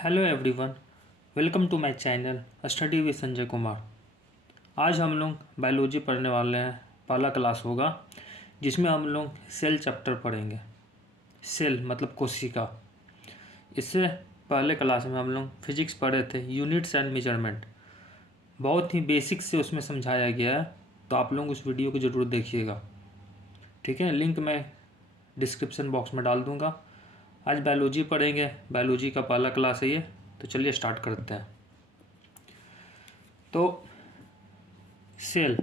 Hello everyone, welcome to my channel study with Sanjay Kumar. आज हम लोग बायोलॉजी पढ़ने वाले हैं। पहला क्लास होगा जिसमें हम लोग सेल चैप्टर पढ़ेंगे। सेल मतलब कोशिका। इससे पहले क्लास में हम लोग फिजिक्स पढ़े थे, यूनिट्स एंड मेजरमेंट। बहुत ही बेसिक से उसमें समझाया गया है, तो आप लोग उस वीडियो को ज़रूर देखिएगा। ठीक है, लिंक मैं डिस्क्रिप्शन बॉक्स में डाल दूँगा। आज बायोलॉजी पढ़ेंगे, बायोलॉजी का पहला क्लास है ये। तो चलिए स्टार्ट करते हैं। तो सेल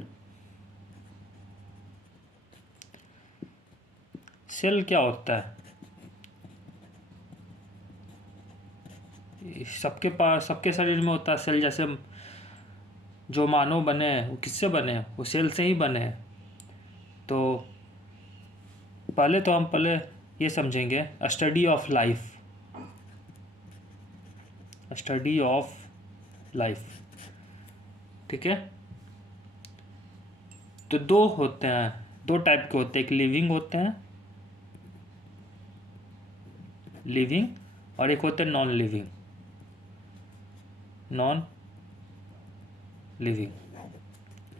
सेल क्या होता है? सबके पास, सबके शरीर में होता है सेल। जैसे जो मानव बने हैं वो किससे बने हैं? वो सेल से ही बने हैं। तो हम पहले ये समझेंगे study of life. Study of life, ठीक है। तो दो होते हैं, दो टाइप के होते हैं। एक लिविंग होते हैं, लिविंग, और एक होते हैं non living. Non living,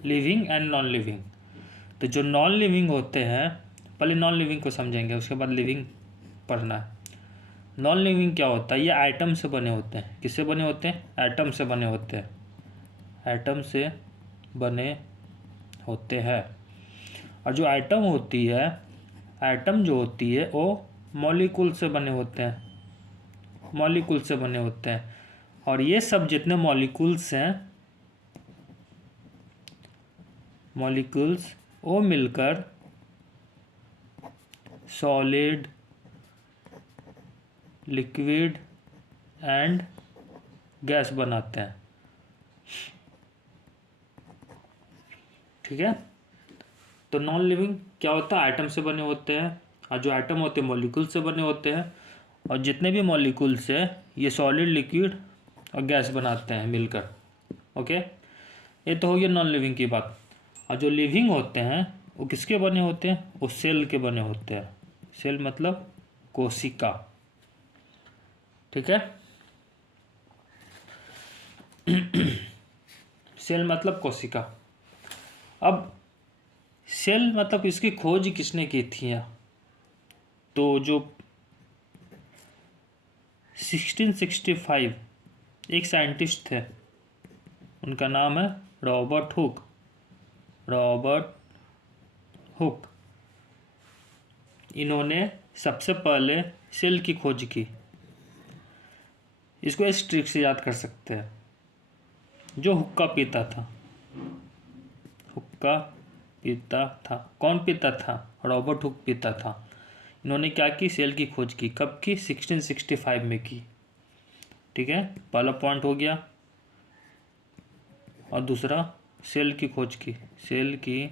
living and non living. तो जो नॉन लिविंग होते हैं, पहले नॉन लिविंग को समझेंगे, उसके बाद लिविंग पढ़ना है। नॉन लिविंग क्या होता है? ये आइटम से बने होते हैं। किससे बने होते हैं? एटम से बने होते हैं। एटम से बने होते हैं। और जो आइटम होती है, एटम जो होती है वो मॉलिक्यूल से बने होते हैं। मॉलिक्यूल से बने होते हैं। और ये सब जितने मॉलिक्यूल्स हैं, मॉलिक्यूल्स वो मिलकर सॉलिड, लिक्विड एंड गैस बनाते हैं। ठीक है। तो नॉन लिविंग क्या होता है? आइटम से बने होते हैं। और जो आइटम होते हैं मॉलिक्यूल से बने होते हैं। और जितने भी मॉलिक्यूल्स हैं ये सॉलिड, लिक्विड और गैस बनाते हैं मिलकर। ओके, ये तो हो गया नॉन लिविंग की बात। और जो लिविंग होते हैं वो किसके बने होते हैं? वो सेल के बने होते हैं। सेल मतलब कोशिका। ठीक है। सेल मतलब कोशिका। अब सेल मतलब इसकी खोज किसने की थी? तो जो 1665 एक साइंटिस्ट थे, उनका नाम है रॉबर्ट हुक। रॉबर्ट हुक, इन्होंने सबसे पहले सेल की खोज की। इसको इस ट्रिक से याद कर सकते हैं। जो हुक्का पीता था, हुक्का पीता था, कौन पीता था? रॉबर्ट हुक पीता था। इन्होंने क्या की? सेल की खोज की। कब की? 1665 में की। ठीक है, पहला पॉइंट हो गया। और दूसरा, सेल की खोज की। सेल की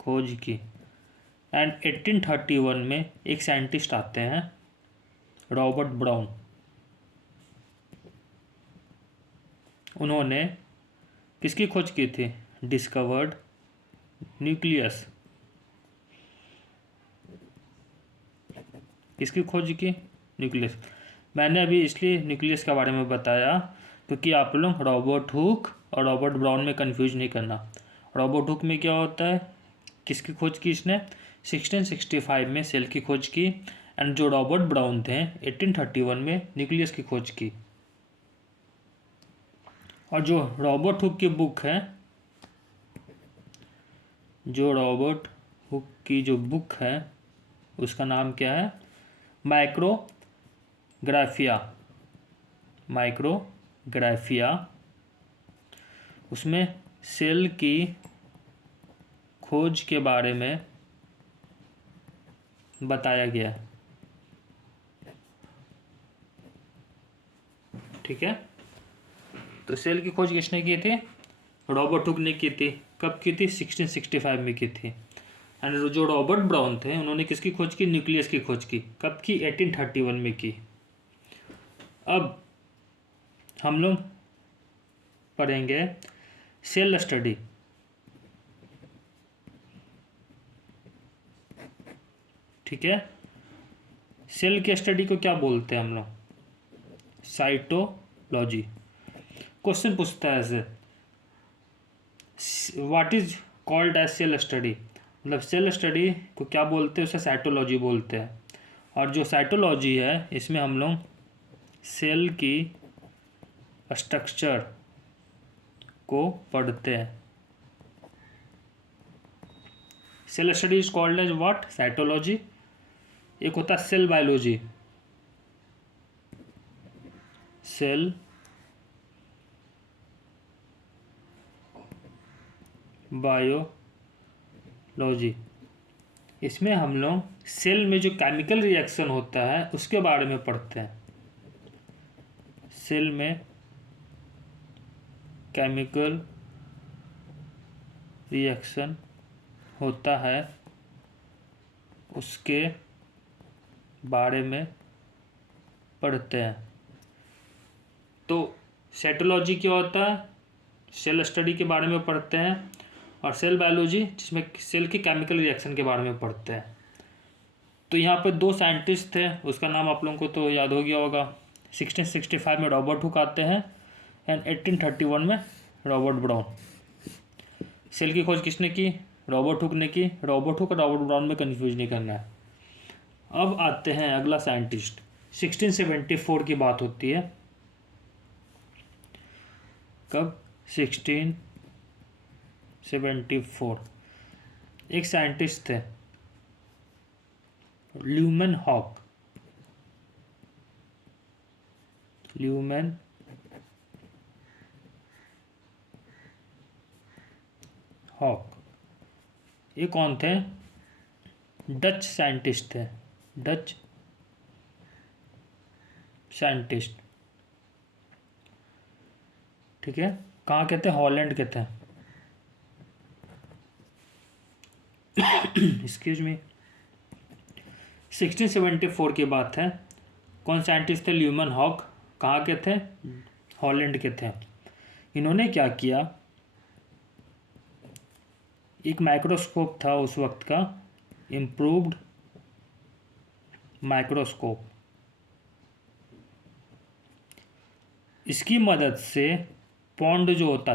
खोज की। एंड 1831 में एक साइंटिस्ट आते हैं, रॉबर्ट ब्राउन। उन्होंने किसकी खोज की थी? Discovered nucleus. किसकी खोज की? न्यूक्लियस। मैंने अभी इसलिए न्यूक्लियस के बारे में बताया क्योंकि आप लोग रॉबर्ट हुक और रॉबर्ट ब्राउन में कंफ्यूज नहीं करना। रॉबर्ट हुक में क्या होता है? किसकी खोज की इसने? 1665 में सेल की खोज की। एंड जो रॉबर्ट ब्राउन थे 1831 में न्यूक्लियस की खोज की। और जो रॉबर्ट हुक की बुक है, जो रॉबर्ट हुक की जो बुक है उसका नाम क्या है? माइक्रोग्राफिया। माइक्रोग्राफिया। उसमें सेल की खोज के बारे में बताया गया है। ठीक है। तो सेल की खोज किसने की थी? रॉबर्ट हुक ने की थी। कब की थी? 1665 में की थी। एंड जो रॉबर्ट ब्राउन थे उन्होंने किसकी खोज की? न्यूक्लियस की खोज की। कब की? 1831 में की। अब हम लोग पढ़ेंगे सेल स्टडी। ठीक है। सेल की स्टडी को क्या बोलते हैं हम लोग? साइटोलॉजी। क्वेश्चन पूछता है ऐसे, what is called as cell study, मतलब सेल स्टडी को क्या बोलते हैं, उसे साइटोलॉजी बोलते हैं। और जो साइटोलॉजी है इसमें हम लोग सेल की स्ट्रक्चर को पढ़ते हैं। Cell study is called as what, cytology. एक होता है सेल बायोलॉजी, सेल बायोलॉजी। इसमें हम लोग सेल में जो केमिकल रिएक्शन होता है उसके बारे में पढ़ते हैं। सेल में केमिकल रिएक्शन होता है उसके बारे में पढ़ते हैं। तो साइटोलॉजी क्या होता है, सेल स्टडी के बारे में पढ़ते हैं। और सेल बायोलॉजी जिसमें सेल के केमिकल रिएक्शन के बारे में पढ़ते हैं। तो यहाँ पे दो साइंटिस्ट थे, उसका नाम आप लोगों को तो याद हो गया होगा। 1665 में रॉबर्ट हुक आते हैं एंड 1831 में रॉबर्ट ब्राउन। सेल की खोज किसने की, रॉबर्ट हुक ने की। रॉबर्ट हुक और रॉबर्ट ब्राउन में कन्फ्यूज नहीं करना है। अब आते हैं अगला साइंटिस्ट, 1674 की बात होती है। कब, 1674। एक साइंटिस्ट थे ल्यूमेन हॉक। ल्यूमेन हॉक ये कौन थे, डच साइंटिस्ट थे, डच साइंटिस्ट। ठीक है, कहाँ के थे, हॉलैंड के थे। Excuse me. 1674 की बात है। कौन साइंटिस्ट थे, ल्यूमेन हॉक। कहाँ के थे, हॉलैंड के थे। इन्होंने क्या किया, एक माइक्रोस्कोप था उस वक्त का, इम्प्रूव्ड माइक्रोस्कोप। इसकी मदद से पॉन्ड जो होता,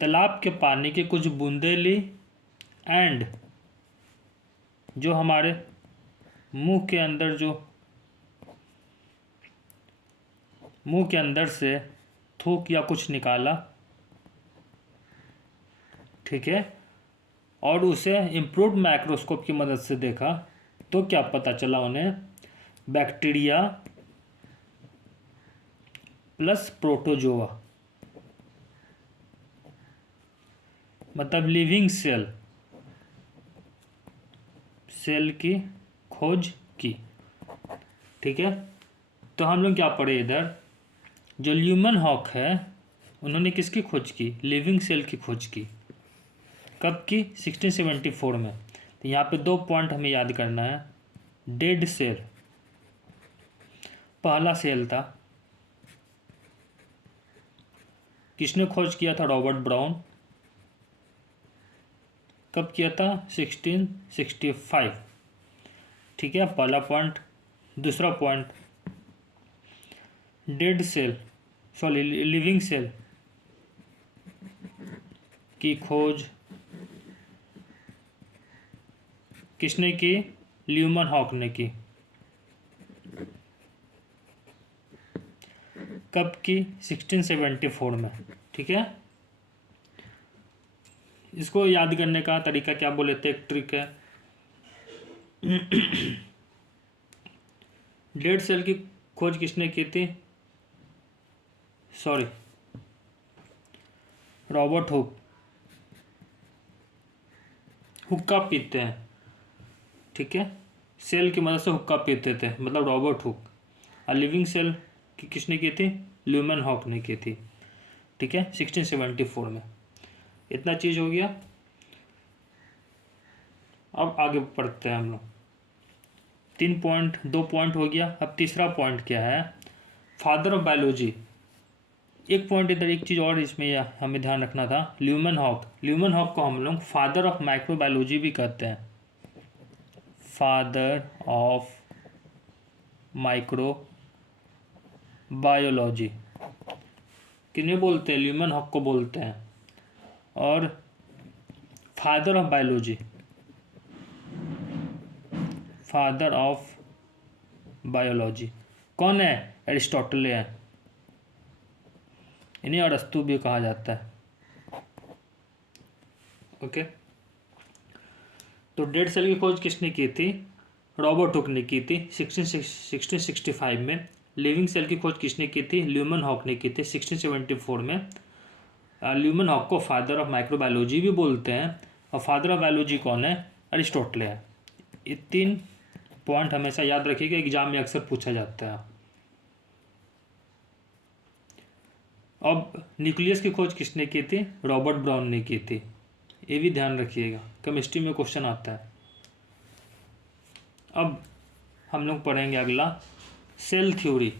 तालाब के पानी की कुछ बूंदें ली एंड जो हमारे मुंह के अंदर से थूक या कुछ निकाला, ठीक है, और उसे इम्प्रूव्ड माइक्रोस्कोप की मदद से देखा तो क्या पता चला उन्हें, बैक्टीरिया प्लस प्रोटोजोआ, मतलब लिविंग सेल की खोज की। ठीक है, तो हम लोग क्या पढ़े इधर, जो ल्यूमेन हॉक है उन्होंने किसकी खोज की, लिविंग सेल की खोज की। कब की, 1674 में। तो यहाँ पे दो पॉइंट हमें याद करना है। डेड सेल, पहला सेल था, किसने खोज किया था, रॉबर्ट ब्राउन। कब किया था, 1665। ठीक है, पहला पॉइंट। दूसरा point, dead cell sorry living cell की खोज किसने की, ल्यूमेन हॉक ने की। कब की, 1674 में। ठीक है, इसको याद करने का तरीका क्या बोले थे, एक ट्रिक है। डेड सेल की खोज किसने की थी, सॉरी रॉबर्ट हुक। हुक्का पीते हैं, ठीक है, सेल की मदद से हुक्का पीते थे, मतलब रॉबर्ट हुक। और लिविंग सेल की किसने की थी, ल्यूमेन हॉक ने की थी। ठीक है, 1674 में। इतना चीज़ हो गया। अब आगे पढ़ते हैं हम लोग। 2 पॉइंट हो गया। अब तीसरा पॉइंट क्या है, फादर ऑफ बायोलॉजी। एक पॉइंट इधर, एक चीज़ और इसमें हमें ध्यान रखना था, ल्यूमेन हॉक। ल्यूमेन हॉक को हम लोग फादर ऑफ माइक्रोबायोलॉजी भी कहते हैं, फादर ऑफ माइक्रो बायोलॉजी किन्हें बोलते हैं? ल्यूमन हॉक को बोलते हैं। और father of biology, father of biology कौन है? एरिस्टोटल है। इन्हें अरस्तु भी कहा जाता है। ओके, तो डेड सेल की खोज किसने की थी? रॉबर्ट हुक ने की थी 1665 में। लिविंग सेल की खोज किसने की थी? ल्यूमन हॉक ने की थी 1674 में। ल्यूमन हॉक को फादर ऑफ माइक्रोबायोलॉजी भी बोलते हैं। और फादर ऑफ बायोलॉजी कौन है? अरिस्टोटल है। ये 3 पॉइंट हमेशा याद रखिएगा, एग्जाम में अक्सर पूछा जाता है। अब न्यूक्लियस की खोज किसने की थी? रॉबर्ट ब्राउन ने की थी। ये भी ध्यान रखिएगा, केमिस्ट्री में क्वेश्चन आता है। अब हम लोग पढ़ेंगे अगला cell theory.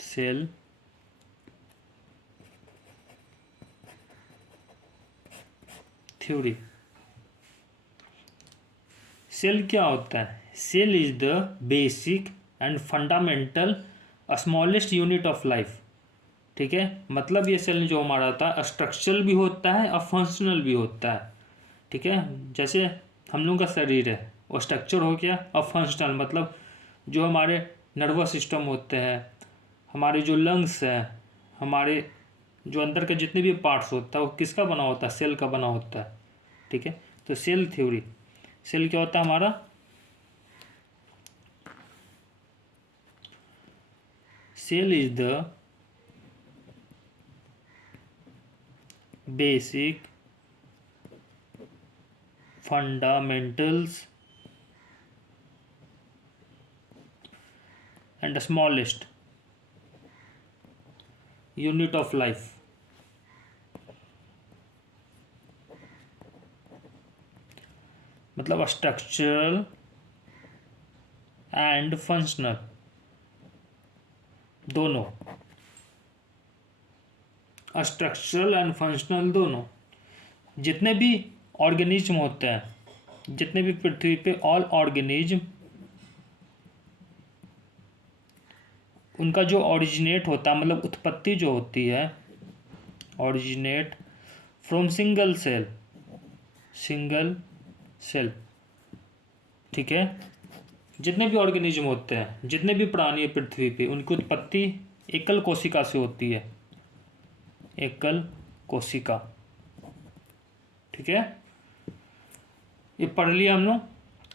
Cell theory. Cell क्या होता है? Cell is the basic and fundamental smallest unit of life. ठीक है, मतलब ये सेल जो हमारा था स्ट्रक्चरल भी होता है और फंक्शनल भी होता है। ठीक है, जैसे हम लोग का शरीर है वो स्ट्रक्चर हो गया, और फंक्शनल मतलब जो हमारे नर्वस सिस्टम होते हैं, हमारे जो लंग्स हैं, हमारे जो अंदर के जितने भी पार्ट्स होता है वो किसका बना होता है? सेल का बना होता है। ठीक है, तो सेल थ्योरी, सेल क्या होता है हमारा? Cell is the basic fundamentals and smallest unit of life. मतलब स्ट्रक्चरल एंड फंक्शनल दोनों, स्ट्रक्चरल एंड फंक्शनल दोनों। जितने भी ऑर्गेनिज्म होते हैं, जितने भी पृथ्वी पे ऑल ऑर्गेनिज्म, उनका जो ओरिजिनेट होता है, मतलब उत्पत्ति जो होती है, originate from single cell, single cell. ठीक है, जितने भी ऑर्गेनिज्म होते हैं, जितने भी प्राणी पृथ्वी पे, उनकी उत्पत्ति एकल कोशिका से होती है, एकल कोशिका। ठीक है, ये पढ़ लिया हम लोग।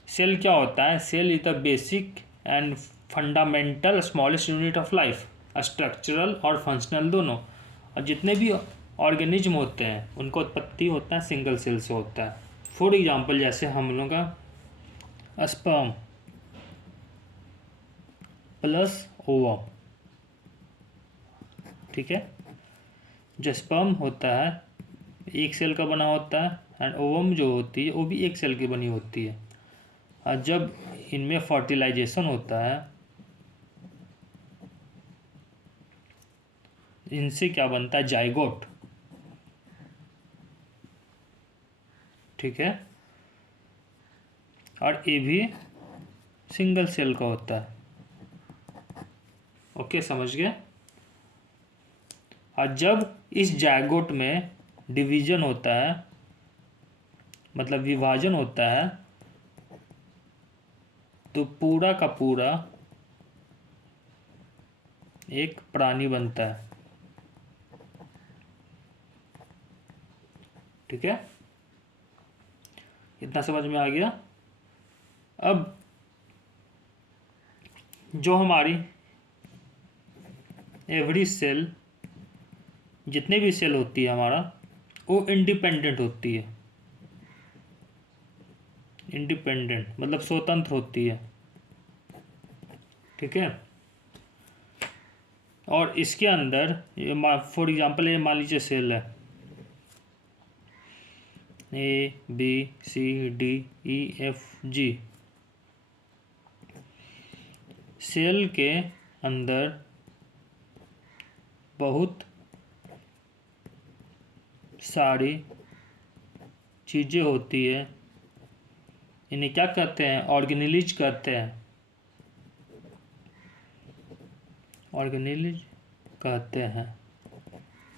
सेल क्या होता है? Cell is the basic and fundamental smallest unit of life, structural और फंक्शनल दोनों। और जितने भी ऑर्गेनिज्म होते हैं उनका उत्पत्ति होता है सिंगल सेल से होता है। फॉर एग्जांपल जैसे हम लोग का स्पर्म प्लस ओवम। ठीक है, जो स्पर्म होता है एक सेल का बना होता है, एंड ओवम जो होती है वो भी एक सेल की बनी होती है। और जब इनमें फर्टिलाइजेशन होता है, इनसे क्या बनता है? जाइगोट। ठीक है, और ये भी सिंगल सेल का होता है। ओके, समझ गए? और जब इस जाइगोट में डिवीजन होता है, मतलब विभाजन होता है, तो पूरा का पूरा एक प्राणी बनता है। ठीक है, इतना समझ में आ गया। अब जो हमारी एवरी सेल, जितने भी सेल होती है हमारा, वो इंडिपेंडेंट होती है। इंडिपेंडेंट मतलब स्वतंत्र होती है। ठीक है, और इसके अंदर फॉर एग्जांपल ये मान लीजिए सेल है ABCDEFG। सेल के अंदर बहुत सारी चीज़ें होती है इन्हें क्या कहते हैं? ऑर्गेनेलिज कहते हैं, ऑर्गेनेलिज कहते हैं।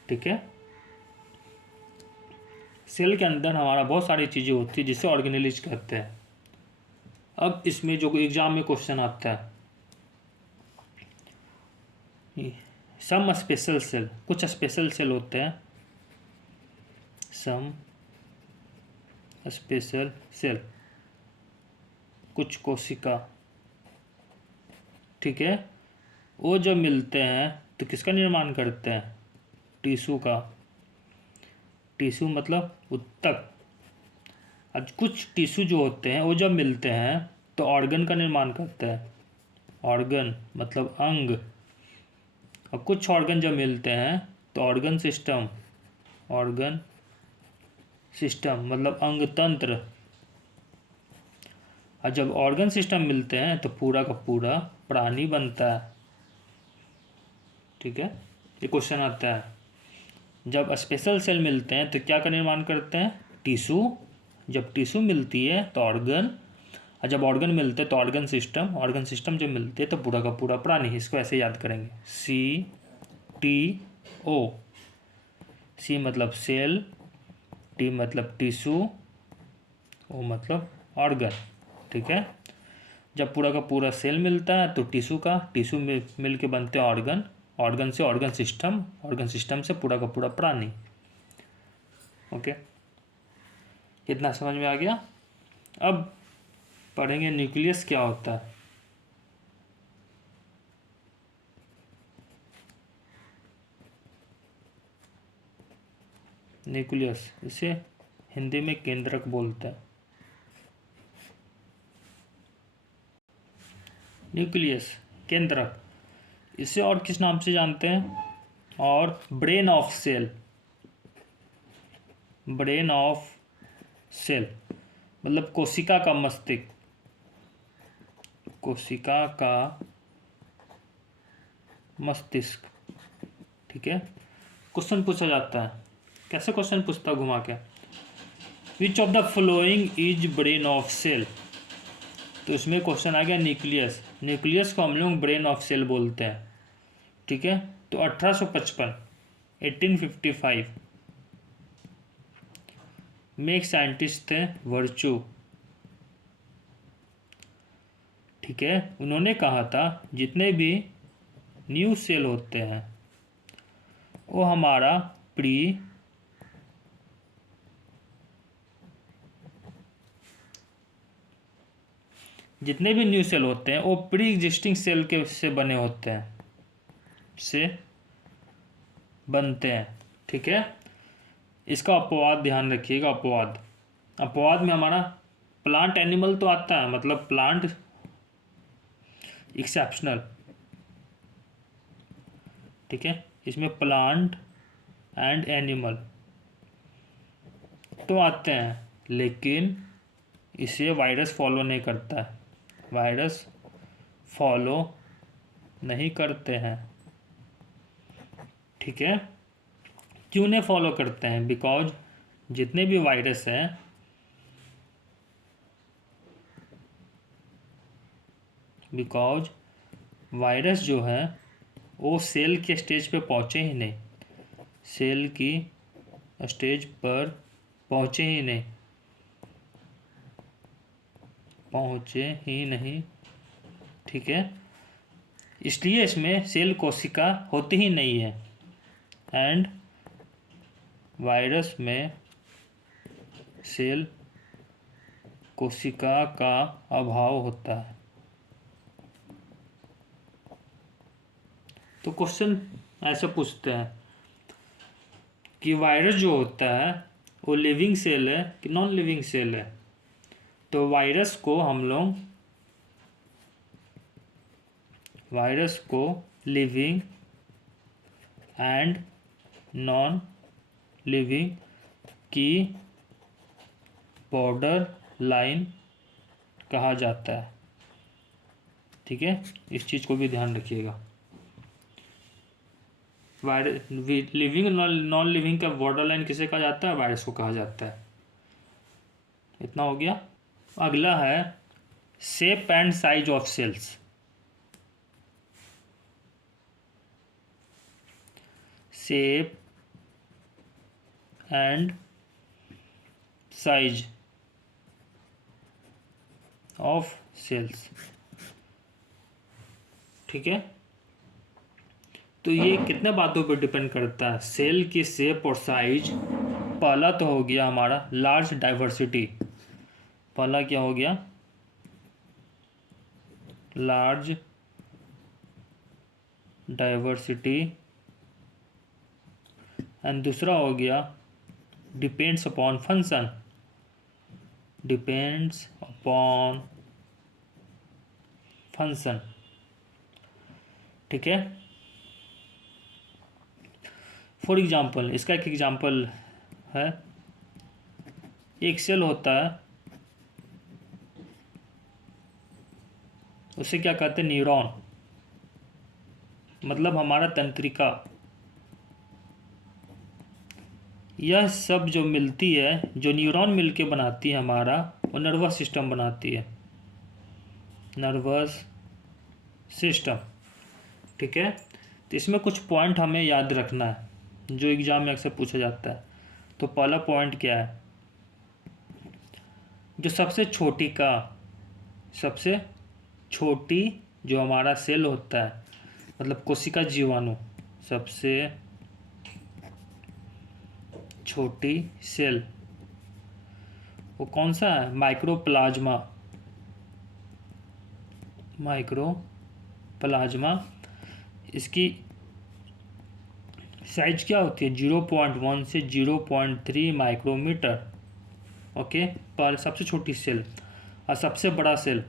ठीक है, सेल के अंदर हमारा बहुत सारी चीज़ें होती है जिसे ऑर्गेनेलिज कहते हैं। अब इसमें जो एग्जाम में क्वेश्चन आता है, सम स्पेशल सेल, कुछ स्पेशल सेल होते हैं, सम स्पेशल सेल, कुछ कोशिका, ठीक है, वो जब मिलते हैं तो किसका निर्माण करते हैं? टिश्यू का। टिश्यू मतलब उत्तक। आज कुछ टिश्यू जो होते हैं वो जब मिलते हैं तो ऑर्गन का निर्माण करते हैं, ऑर्गन मतलब अंग। और कुछ ऑर्गन जब मिलते हैं तो ऑर्गन सिस्टम, ऑर्गन सिस्टम मतलब अंग तंत्र। और जब ऑर्गन सिस्टम मिलते हैं तो पूरा का पूरा प्राणी बनता है। ठीक है, ये क्वेश्चन आता है। जब स्पेशल सेल मिलते हैं तो क्या का निर्माण करते हैं? टिश्यू। जब टिश्यू मिलती है तो ऑर्गन, और जब ऑर्गन मिलते हैं तो ऑर्गन सिस्टम, ऑर्गन सिस्टम जब मिलते हैं तो पूरा का पूरा प्राणी। इसको ऐसे याद करेंगे, CTO। सी मतलब सेल, टी मतलब टिश्यू, ओ मतलब ऑर्गन। ठीक है, जब पूरा का पूरा सेल मिलता है तो टिश्यू का, टिश्यू में मिल के बनते हैं ऑर्गन, ऑर्गन से ऑर्गन सिस्टम, ऑर्गन सिस्टम से पूरा का पूरा प्राणी। ओके, कितना समझ में आ गया? अब पढ़ेंगे न्यूक्लियस क्या होता है। न्यूक्लियस, इसे हिंदी में केंद्रक बोलते हैं। न्यूक्लियस, केंद्रक। इसे और किस नाम से जानते हैं? और brain of cell, brain of cell मतलब कोशिका का मस्तिष्क, कोशिका का मस्तिष्क। ठीक है, क्वेश्चन पूछा जाता है, कैसे क्वेश्चन पूछता है घुमा के? Which of the following is brain of cell. तो इसमें क्वेश्चन आ गया न्यूक्लियस। न्यूक्लियस को हम लोग ब्रेन ऑफ सेल बोलते हैं। ठीक है, तो 1855 1855 में एक साइंटिस्ट थे वर्चू। ठीक है, उन्होंने कहा था जितने भी न्यू सेल होते हैं वो हमारा जितने भी न्यू सेल होते हैं वो प्री एग्जिस्टिंग सेल के से बने होते हैं, से बनते हैं। ठीक है, इसका अपवाद ध्यान रखिएगा। अपवाद, अपवाद में हमारा प्लांट एनिमल तो आता है, मतलब प्लांट एक्सेप्शनल। ठीक है, इसमें प्लांट एंड एनिमल तो आते हैं, लेकिन इसे वायरस फॉलो नहीं करता है, वायरस फॉलो नहीं करते हैं। ठीक है, क्यों नहीं फॉलो करते हैं? बिकॉज जितने भी वायरस हैं बिकॉज वायरस जो है वो सेल के स्टेज पे पहुँचे ही नहीं, सेल की स्टेज पर पहुँचे ही नहीं, पहुँचे ही नहीं। ठीक है, इसलिए इसमें सेल कोशिका होती ही नहीं है, एंड वायरस में सेल कोशिका का अभाव होता है। तो क्वेश्चन ऐसे पूछते हैं कि वायरस जो होता है वो लिविंग सेल है कि नॉन लिविंग सेल है? तो वायरस को लिविंग एंड नॉन लिविंग की बॉर्डर लाइन कहा जाता है। ठीक है, इस चीज़ को भी ध्यान रखिएगा। वायरस लिविंग नॉन लिविंग का बॉर्डर लाइन किसे कहा जाता है? वायरस को कहा जाता है। इतना हो गया। अगला है shape and size of cells. Shape and size of cells. ठीक है, तो ये कितने बातों पर डिपेंड करता है? सेल की शेप और साइज। पहला तो हो गया हमारा लार्ज डाइवर्सिटी। पहला क्या हो गया? Large diversity. एंड दूसरा हो गया depends upon function. Depends upon function. ठीक है, फॉर एग्जाम्पल, इसका एक एग्जाम्पल है, एक सेल होता है, उसे क्या कहते हैं? न्यूरॉन। मतलब हमारा तंत्रिका। यह सब जो मिलती है, जो न्यूरॉन मिलके बनाती है हमारा, वो नर्वस सिस्टम बनाती है। Nervous system. ठीक है, तो इसमें कुछ पॉइंट हमें याद रखना है जो एग्जाम में अक्सर पूछा जाता है। तो पहला पॉइंट क्या है? जो सबसे छोटी जो हमारा सेल होता है, मतलब कोशिका जीवाणु, सबसे छोटी सेल वो कौन सा है? माइक्रोप्लाज्मा। माइक्रोप्लाज्मा। इसकी साइज क्या होती है? 0.1 से 0.3 माइक्रोमीटर। ओके, पर सबसे छोटी सेल। और सबसे बड़ा सेल,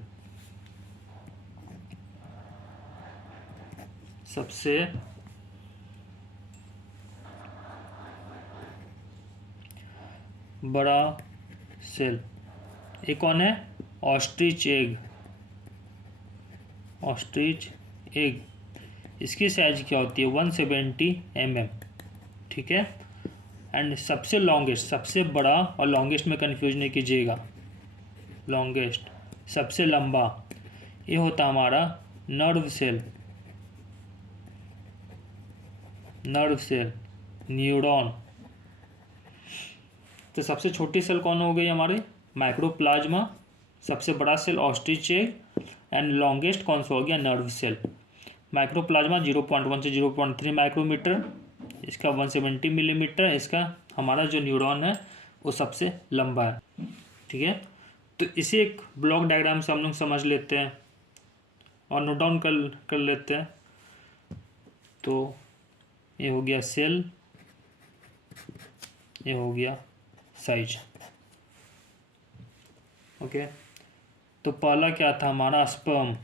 सबसे बड़ा सेल ये कौन है? Ostrich egg. Ostrich egg. इसकी साइज क्या होती है? 170 mm। ठीक है, एंड सबसे लॉन्गेस्ट, सबसे बड़ा और लॉन्गेस्ट में कंफ्यूज नहीं कीजिएगा। लॉन्गेस्ट, सबसे लंबा, ये होता हमारा nerve cell. Nerve cell, neuron. तो सबसे छोटी सेल कौन हो गई हमारी? माइक्रोप्लाज्मा। सबसे बड़ा cell ostrich egg. And longest कौन सा हो गया? Nerve cell. माइक्रोप्लाज्मा 0.1 से 0.3 माइक्रोमीटर, इसका 170 मिलीमीटर। इसका हमारा जो न्यूरॉन है वो सबसे लंबा है। ठीक है, तो इसे एक ब्लॉक डायग्राम से हम लोग समझ लेते हैं और नोट डाउन कर लेते हैं। तो ये हो गया सेल, ये हो गया साइज। ओके, तो पहला क्या था हमारा? स्पर्म।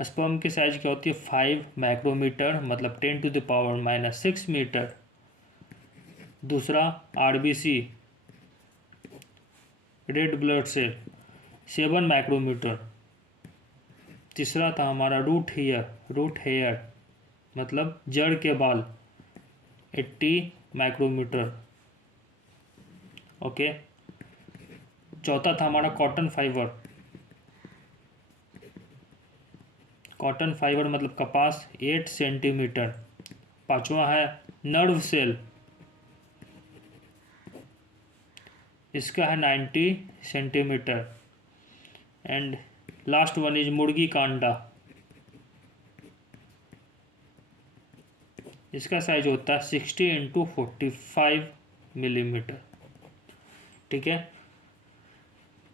स्पर्म की साइज क्या होती है? 5 माइक्रोमीटर, मतलब 10⁻⁻6 मीटर। दूसरा RBC, red blood cell, 7 micrometre. तीसरा था हमारा रूट हेयर, मतलब जड़ के बाल, 80 माइक्रोमीटर। ओके, चौथा था हमारा कॉटन फाइबर मतलब कपास, 8 सेंटीमीटर। पांचवा है नर्व सेल, इसका है 90 centimetre. And last one is मुर्गी का अंडा, इसका साइज होता है 60x45 मिलीमीटर। ठीक है,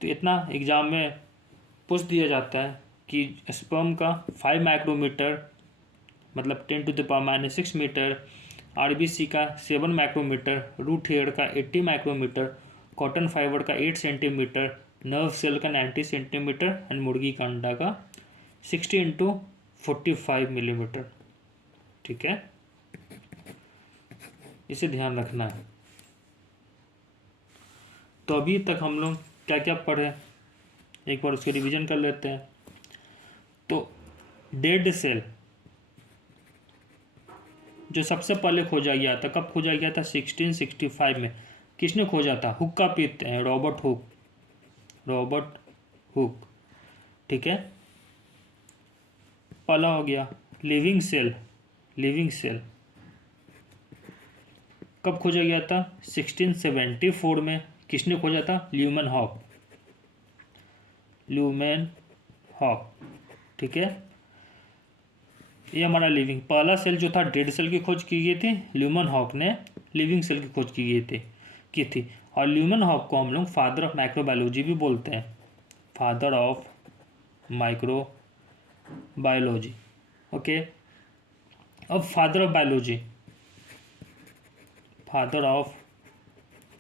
तो इतना एग्जाम में पूछ दिया जाता है कि स्पर्म का 5 माइक्रोमीटर मतलब 10⁻⁻6 मीटर, आरबीसी का 7 माइक्रोमीटर, रूट हेयर का 80 माइक्रोमीटर, कॉटन फाइबर का 8 सेंटीमीटर, नर्व सेल का 90 सेंटीमीटर एंड मुर्गी का अंडा का 60x45 मिलीमीटर। ठीक है, इसे ध्यान रखना है। तो अभी तक हम लोग क्या क्या पढ़े, एक बार उसके रिवीजन कर लेते हैं। तो डेड सेल जो सबसे पहले खोजा गया था, कब खोजा गया था? 1665 में। किसने खोजा था? हुक्का पीते हैं, रॉबर्ट हुक। Robert Hooke. ठीक है, पहला हो गया लिविंग सेल। लिविंग सेल कब खोजा गया था? 1674 में। किसने खोजा था? Leeuwenhoek. Leeuwenhoek. ठीक है, ये हमारा लिविंग। पहला सेल जो था डेड सेल की खोज की गई थी, ल्यूमेन हॉक ने लिविंग सेल की खोज की थी। और ल्यूमेन हॉक को हम लोग फादर ऑफ माइक्रोबायोलॉजी भी बोलते हैं, फादर ऑफ माइक्रोबायोलॉजी। ओके, अब father of biology, father of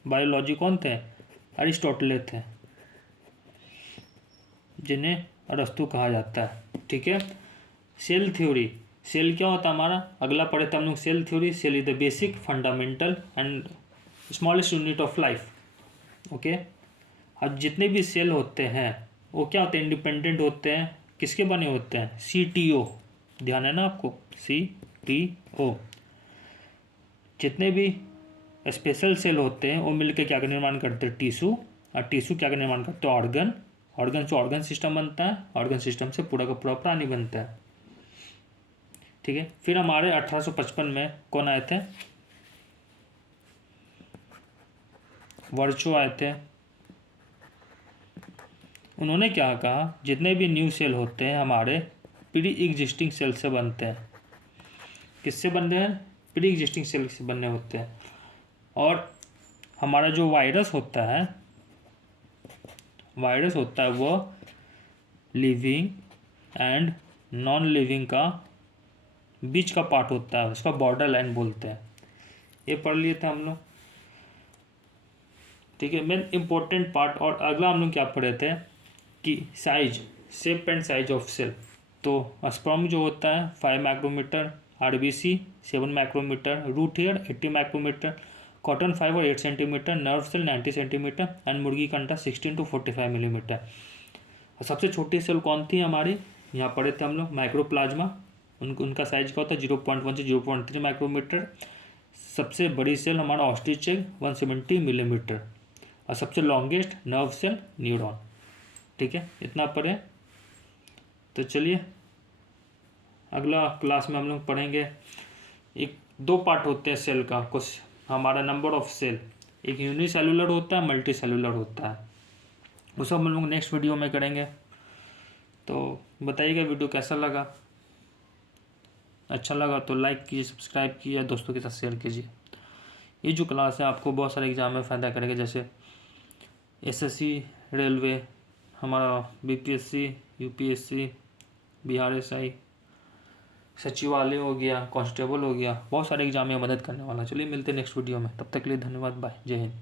biology कौन थे? अरिस्टोटले थे, जिन्हें अरस्तु कहा जाता है। ठीक है, सेल थ्योरी। सेल क्या होता है हमारा? अगला पढ़े थे हम लोग cell theory. Cell is the basic, fundamental and smallest unit of life. Okay, अब जितने भी सेल होते हैं वो क्या होते हैं? इंडिपेंडेंट होते हैं। किसके बने होते हैं? CTO। ध्यान है ना आपको? CTO। जितने भी स्पेशल सेल होते हैं वो मिलकर क्या का निर्माण करते हैं? टिश्यू। और टिश्यू क्या का निर्माण करते हैं? ऑर्गन। ऑर्गन से ऑर्गन सिस्टम बनता है, ऑर्गन सिस्टम से पूरा का पूरा प्राणी बनता है। ठीक है, फिर हमारे 1855 में कौन आए थे? वर्चो आए थे। उन्होंने क्या कहा? जितने भी न्यू सेल होते हैं हमारे प्री एग्जिस्टिंग सेल से बनते हैं। किससे बनते हैं? प्री एग्जिस्टिंग सेल से बनने होते हैं। और हमारा जो वायरस होता है वो लिविंग एंड नॉन लिविंग का बीच का पार्ट होता है, उसका बॉर्डर लाइन बोलते हैं। ये पढ़ लिए थे हम लोग। ठीक है, मेन इंपॉर्टेंट पार्ट। और अगला हम लोग क्या पढ़े थे कि size, shape and size of cell. तो स्पर्म जो होता है 5 micrometre, RBC 7 micrometre, root hair 80 micrometre, cotton fibre 8 centimetre, nerve cell 90 centimetre and मुर्गी का अंडा 16 to 45 मिलीमीटर। और सबसे छोटी सेल कौन थी हमारी? यहाँ पढ़े थे हम लोग माइक्रोप्लाज्मा। उनका साइज क्या होता है? 0.1 से 0.3 माइक्रोमीटर। सबसे बड़ी सेल हमारा ऑस्ट्रिच एग 170 मिलीमीटर। और सबसे लॉन्गेस्ट नर्व सेल न्यूरॉन। ठीक है, इतना पढ़े। तो चलिए अगला क्लास में हम लोग पढ़ेंगे। एक 2 पार्ट होते हैं सेल का। कुछ हमारा नंबर ऑफ सेल, एक यूनिसेलुलर होता है, मल्टी सेलुलर होता है। वो सब हम लोग नेक्स्ट वीडियो में करेंगे। तो बताइएगा वीडियो कैसा लगा। अच्छा लगा तो लाइक कीजिए, सब्सक्राइब कीजिए, दोस्तों के साथ शेयर कीजिए। ये जो क्लास है आपको बहुत सारे एग्जाम में फ़ायदा करेगा, जैसे SSC, रेलवे, हमारा BPSC, UPSC, बिहार SI, सचिवालय हो गया, कांस्टेबल हो गया, बहुत सारे एग्जाम में मदद करने वाला। चलिए मिलते हैं नेक्स्ट वीडियो में, तब तक के लिए धन्यवाद, बाय, जय हिंद।